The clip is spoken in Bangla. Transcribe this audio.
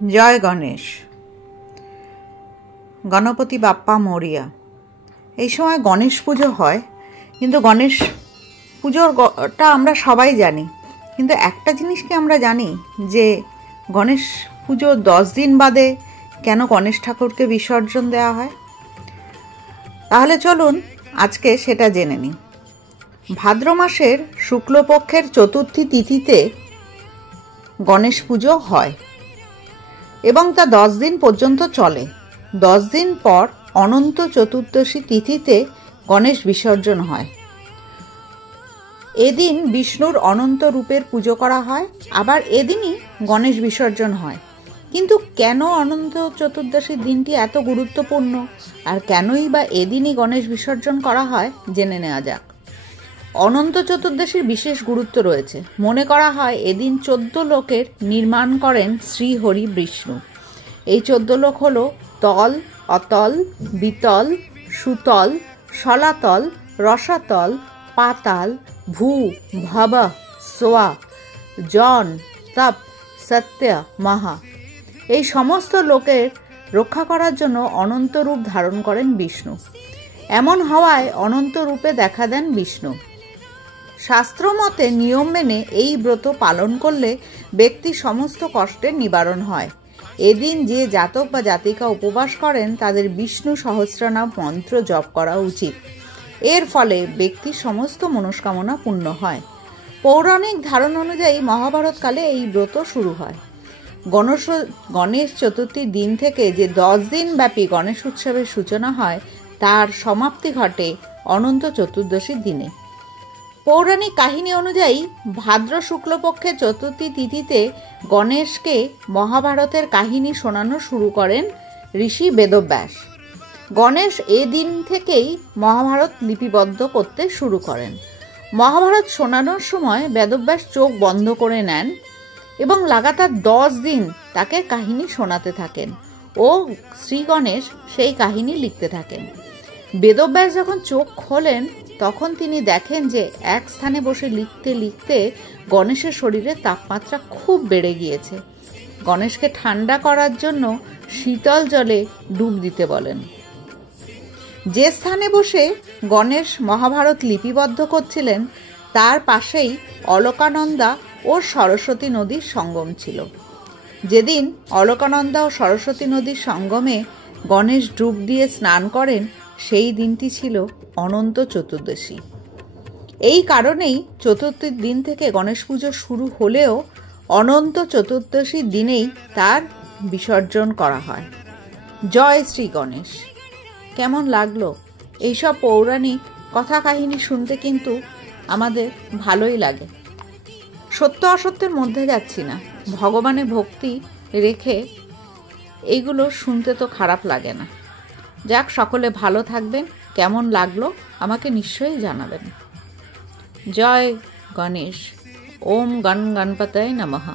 জয় গণেশ। গণপতি বাপ্পা মরিয়া। এই সময় গণেশ পুজো হয়, কিন্তু গণেশ পুজোরটা আমরা সবাই জানি, কিন্তু একটা জিনিস কি আমরা জানি যে গণেশ পুজো 10 দিন বাদে কেন গণেশ ঠাকুরকে বিসর্জন দেওয়া হয়? তাহলে চলুন আজকে সেটা জেনে নিই। ভাদ্র মাসের শুক্লপক্ষের চতুর্থী তিথিতে গণেশ পুজো হয় এবং তা 10 দিন পর্যন্ত চলে। 10 দিন পর অনন্ত চতুর্দশী তিথিতে গণেশ বিসর্জন হয়। এদিন বিষ্ণুর অনন্ত রূপের পুজো করা হয়, আবার এদিনই গণেশ বিসর্জন হয়। কিন্তু কেন অনন্ত চতুর্দশীর দিনটি এত গুরুত্বপূর্ণ, আর কেনই বা এদিনই গণেশ বিসর্জন করা হয় জেনে নেওয়া যাক। অনন্ত চতুর্দশীর বিশেষ গুরুত্ব রয়েছে। মনে করা হয় এদিন 14 লোকের নির্মাণ করেন শ্রীহরি বিষ্ণু। এই 14 লোক হল তল, অতল, বিতল, সুতল, সলাতল, রসাতল, পাতাল, ভূ, ভব, সোয়া, জন, তপ, সত্য, মহা। এই সমস্ত লোকের রক্ষা করার জন্য অনন্ত রূপ ধারণ করেন বিষ্ণু। এমন হওয়ায় অনন্ত রূপে দেখা দেন বিষ্ণু। শাস্ত্র মতে নিয়ম মেনে এই ব্রত পালন করলে ব্যক্তি সমস্ত কষ্টের নিবারণ হয়। এদিন যে জাতক বা জাতিকা উপবাস করেন তাদের বিষ্ণু সহস্রনাম মন্ত্র জপ করা উচিত। এর ফলে ব্যক্তির সমস্ত মনস্কামনা পূর্ণ হয়। পৌরাণিক ধারণা অনুযায়ী মহাভারতকালে এই ব্রত শুরু হয়। গণেশ চতুর্থীর দিন থেকে যে 10 দিন ব্যাপী গণেশ উৎসবের সূচনা হয়, তার সমাপ্তি ঘটে অনন্ত চতুর্দশীর দিনে। পৌরাণিক কাহিনী অনুযায়ী ভাদ্র শুক্লপক্ষের চতুর্থী তিথিতে গণেশকে মহাভারতের কাহিনী শোনানো শুরু করেন ঋষি বেদব্যাস। গণেশ এ দিন থেকেই মহাভারত লিপিবদ্ধ করতে শুরু করেন। মহাভারত শোনানোর সময় বেদব্যাস চোখ বন্ধ করে নেন এবং লাগাতার 10 দিন তাকে কাহিনী শোনাতে থাকেন ও শ্রী গণেশ সেই কাহিনী লিখতে থাকেন। বেদব্যাস যখন চোখ খোলেন তখন তিনি দেখেন যে এক স্থানে বসে লিখতে লিখতে গণেশের শরীরে তাপমাত্রা খুব বেড়ে গিয়েছে। গণেশকে ঠান্ডা করার জন্য শীতল জলে ডুব দিতে বলেন। যে স্থানে বসে গণেশ মহাভারত লিপিবদ্ধ করছিলেন তার পাশেই অলকানন্দা ও সরস্বতী নদীর সঙ্গম ছিল। যেদিন অলকানন্দা ও সরস্বতী নদীর সঙ্গমে গণেশ ডুব দিয়ে স্নান করেন, সেই দিনটি ছিল অনন্ত চতুর্দশী। এই কারণেই চতুর্থীর দিন থেকে গণেশ পুজো শুরু হলেও অনন্ত চতুর্দশীর দিনেই তার বিসর্জন করা হয়। জয় শ্রী গণেশ। কেমন লাগলো? এইসব পৌরাণিক কথা কাহিনী শুনতে কিন্তু আমাদের ভালোই লাগে। সত্য অসত্যের মধ্যে যাচ্ছি না, ভগবানের ভক্তি রেখে এইগুলো শুনতে তো খারাপ লাগে না। যাক, সকলে ভালো থাকবেন। কেমন লাগলো আমাকে নিশ্চয়ই জানাবেন। জয় গণেশ। ওম গণ গণপতয়ে নমঃ।